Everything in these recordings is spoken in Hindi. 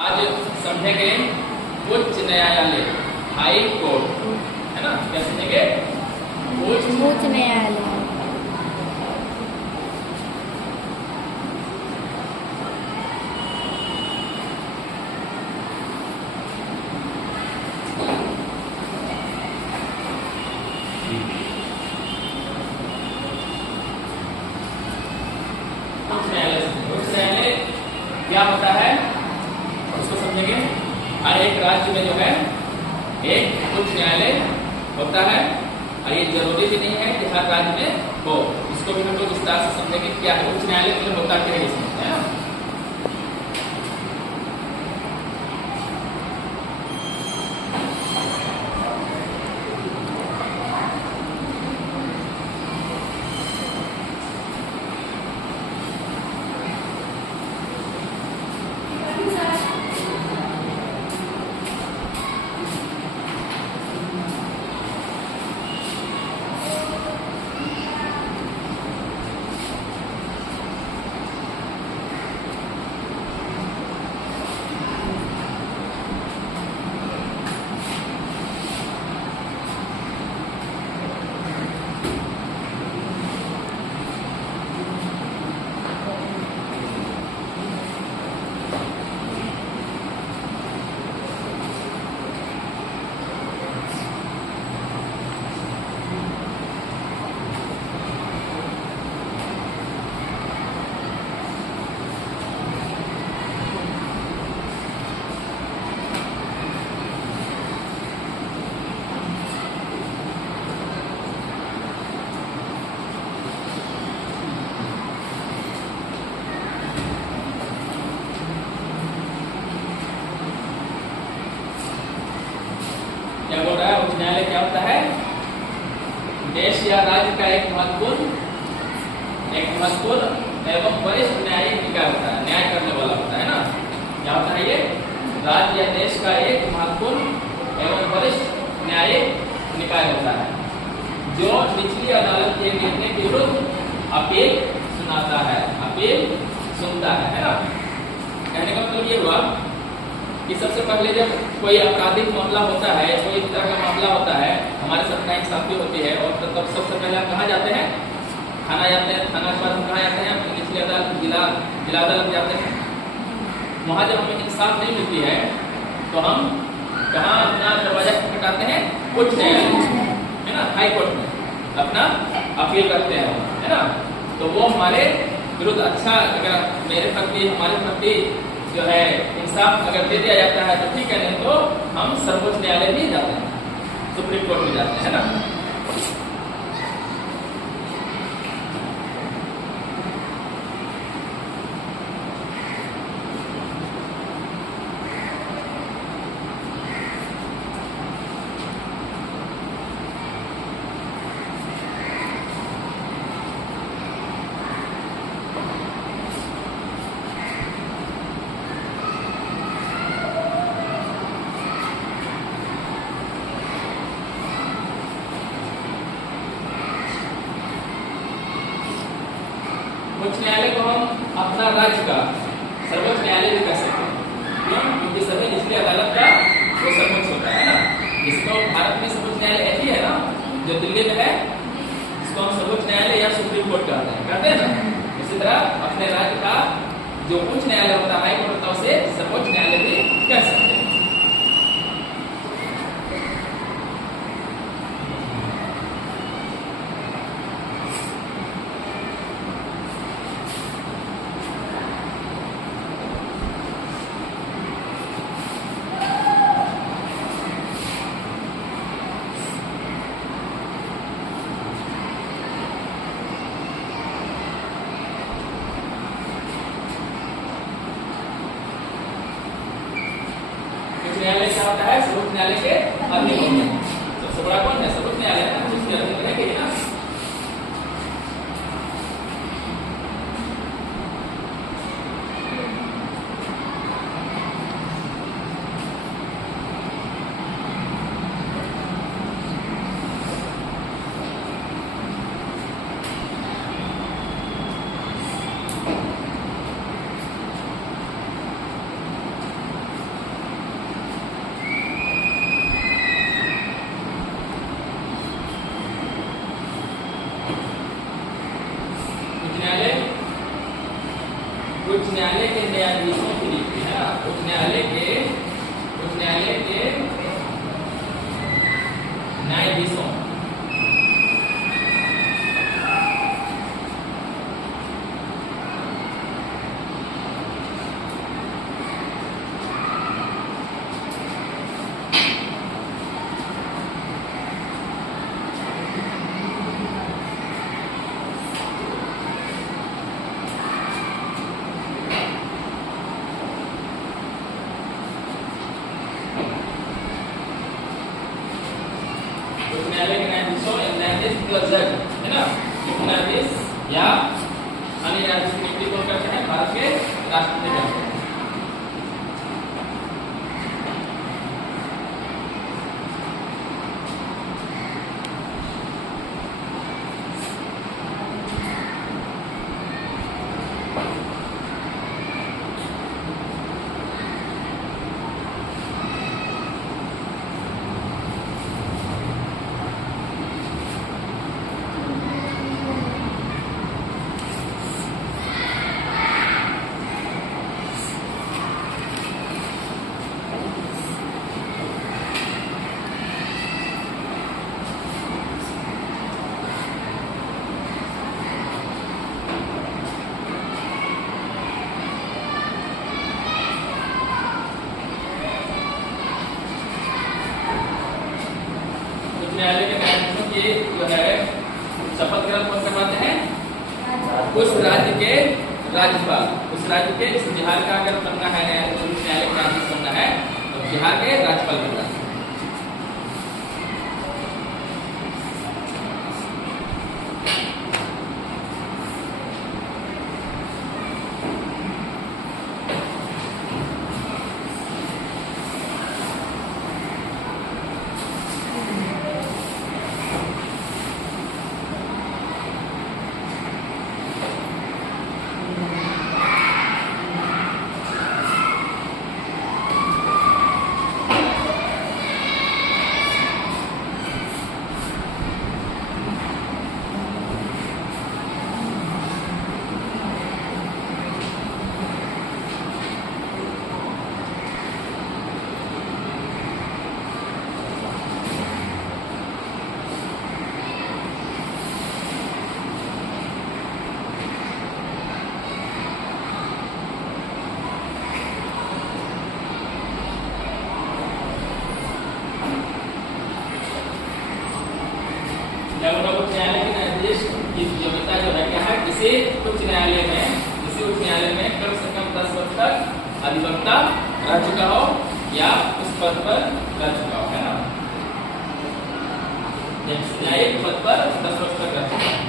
आज समझेंगे उच्च न्यायालय, हाई कोर्ट, है ना। क्या समझेंगे? उच्च न्यायालय। उच्च न्यायालय क्या होता है उसको समझेंगे। हर एक राज्य में जो है एक उच्च न्यायालय होता है और ये जरूरी भी नहीं है कि हर राज्य में हो। इसको भी हम लोग विस्तार से समझेंगे क्या है उच्च न्यायालय में होता क्या है इसमें, है ना। क्या बोल रहा है? उच्च न्यायालय क्या होता है? देश या राज्य का एक महत्वपूर्ण एवं वरिष्ठ न्यायिक निकाय होता है, न्याय करने वाला होता है ना। क्या होता है ये? राज्य या देश का एक महत्वपूर्ण एवं वरिष्ठ न्यायिक निकाय होता है जो निचली अदालत के निर्णय के विरुद्ध अपील सुनाता है, अपील सुनता है ना। कहने का मतलब ये हुआ कि सबसे पहले जब कोई आपराधिक मामला होता है, कोई तरह का मामला होता है, हमारे साथ नाइंसाफी होती है और तब सबसे पहले हम कहाँ जाते हैं? थाना जाते हैं। थाना के बाद हम कहाँ जाते हैं? अपनी निचली अदालत, जिला अदालत जाते हैं। वहाँ जब हमें इंसाफ नहीं मिलती है तो हम कहाँ अपना दरवाजा खटखटाते हैं? उच्च न्यायालय, है ना, हाई कोर्ट में अपना अपील करते हैं, है ना। तो वो हमारे विरुद्ध अच्छा, अगर मेरे प्रति, हमारे प्रति जो है इंसाफ अगर दे दिया जाता है तो ठीक है, नहीं तो हम सर्वोच्च न्यायालय भी जाते हैं, सुप्रीम कोर्ट में जाते हैं, है ना। उच्च न्यायालय को हम अपना राज्य का सर्वोच्च न्यायालय भी कह सकते हैं। क्यों? क्योंकि सभी निचली अदालत का वो सर्वोच्च होता है ना। इसको भारत में सर्वोच्च न्यायालय ऐसी है ना, जो दिल्ली में है, इसको हम सर्वोच्च न्यायालय या सुप्रीम कोर्ट कहते हैं ना। इसी तरह अपने राज्य का जो उच्च न्यायालय होता है, हाई कोर्ट होता है, उसे सर्वोच्च न्यायालय भी कह सकते हैं। न्यायालय क्या होता है? सर्वोच्च न्यायालय के अधीन होते हैं। सबसे बड़ा कौन है? सर्वोच्च न्यायालय है ना, उसके अधीन रहेंगे ना। ऑल्सो इन न्यायाधीश प्लस जज, है ना। मुख्य न्यायाधीश या अन्य न्यायाधीश की नियुक्ति कौन करते हैं? भारत के राष्ट्रपति करते हैं। न्यायालय के न्यायाधीशों की जो है शपथ ग्रहण कौन करवाते हैं? उस राज्य के राज्यपाल। उस राज्य के, इस बिहार का अगर बनना है न्यायालय का न्यायाधीश बनना है तो बिहार के राज्यपाल बनना है। उच्च न्यायालय के न्यायाधीश की योग्यता जो है क्या है? किसी उच्च न्यायालय में कम से कम 10 वर्ष तक अधिवक्ता रह चुका हो या उस पद पर रह चुका हो, है ना। न्यायिक पद पर 10 वर्ष तक रह चुका है।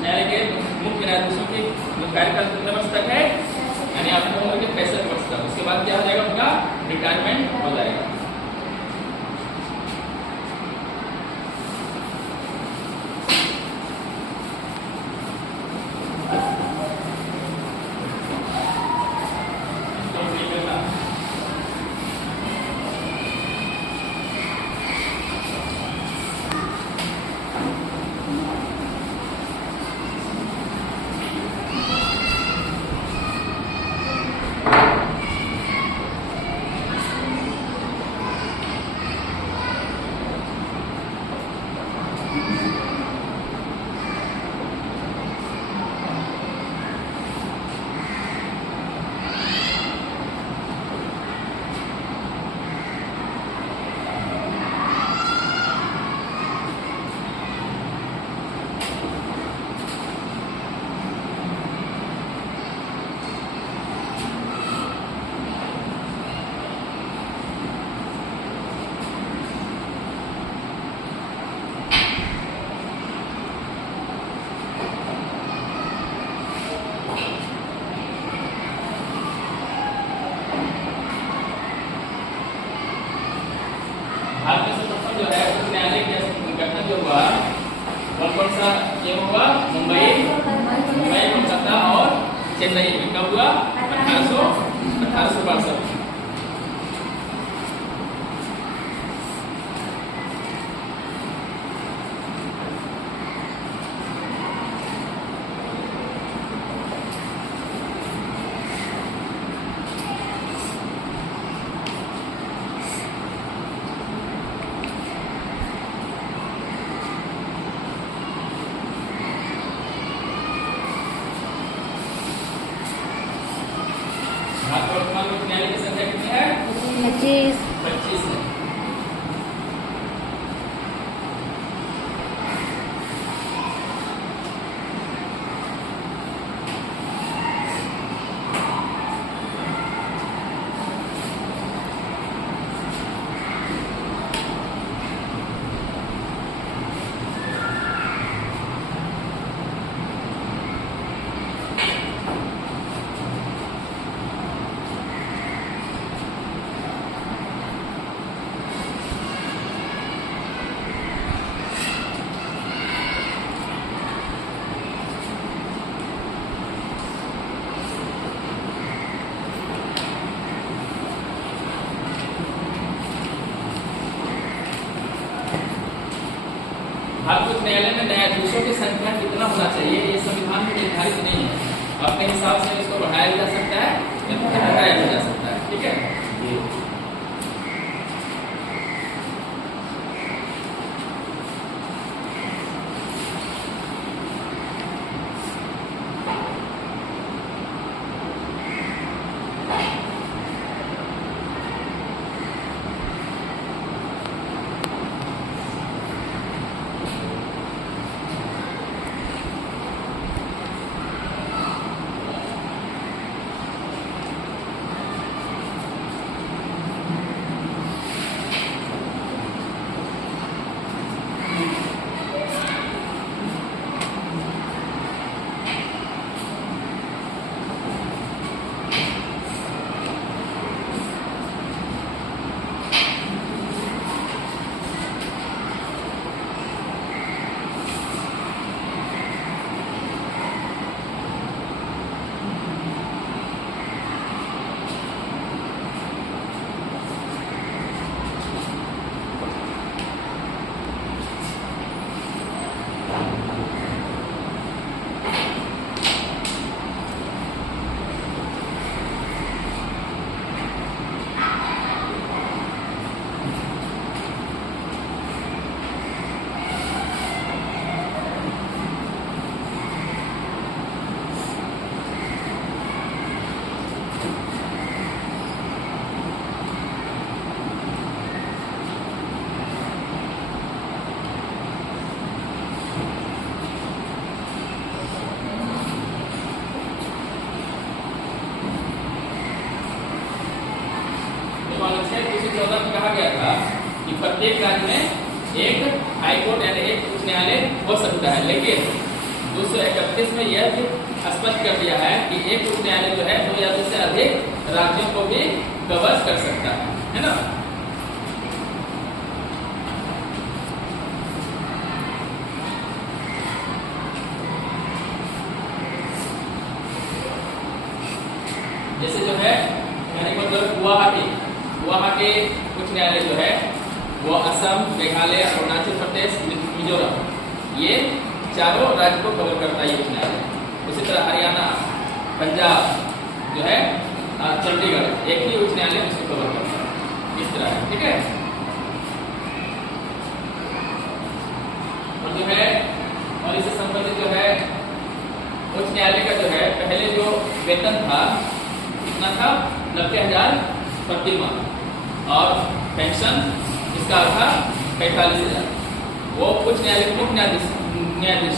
न्यायालय के मुख्य न्यायाधीशों की जो कार्यकाल कितने वर्ष तक है? यानी आपकी उम्र के 65 वर्ष तक। उसके बाद क्या हो जाएगा? उनका रिटायरमेंट हो जाएगा। भारत में सर्वप्रथम जो है उच्च न्यायालय का गठन जो हुआ वह कौन सा ये हुआ? मुंबई, कोलकाता और चेन्नई में। कब हुआ? 1862। न्यायालय की संख्या कितनी है? 25। 25 है। भारत उच्च न्यायालय में न्यायाधीशों की संख्या कितना होना चाहिए ये संविधान में निर्धारित नहीं है। अपने हिसाब से इसको बढ़ाया जा सकता है या फिर घटाया भी जा सकता है। ठीक है। कहा गया था कि प्रत्येक राज्य में एक हाईकोर्ट यानी एक उच्च न्यायालय हो सकता है, लेकिन 231 में यह भी स्पष्ट कर दिया है कि एक उच्च न्यायालय जो है 2 या 2 से अधिक राज्यों को भी कवर कर सकता है ना। जैसे जो है यानी मतलब गुवाहाटी उच्च न्यायालय जो है वो असम, मेघालय, अरुणाचल प्रदेश, मिजोरम ये चारों राज्य को कवर करता है उच्च न्यायालय। उसी तरह हरियाणा, पंजाब जो है चंडीगढ़ एक ही उच्च न्यायालय उसको कवर करता है। इस तरह है। ठीक है। और जो है और इससे संबंधित जो है उच्च न्यायालय का जो है पहले जो वेतन था कितना था 90,000 प्रति माह और पेंशन इसका था 45,000। वो उच्च न्यायालय मुख्य न्यायाधीश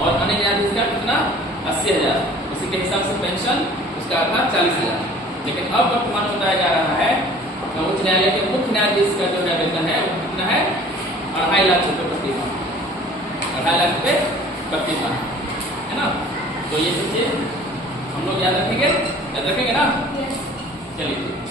और अन्य न्यायाधीश का कितना 80,000। उसी के हिसाब से पेंशन उसका था 40,000। लेकिन अब वर्तमान बताया जा रहा है कि उच्च न्यायालय के मुख्य न्यायाधीश का जो वेतन है वो कितना है 2.5 लाख रुपए प्रति माह। 2.5 लाख रुपए प्रति माह है ना। तो ये सब चीज हम लोग याद रखेंगे ना। चलिए।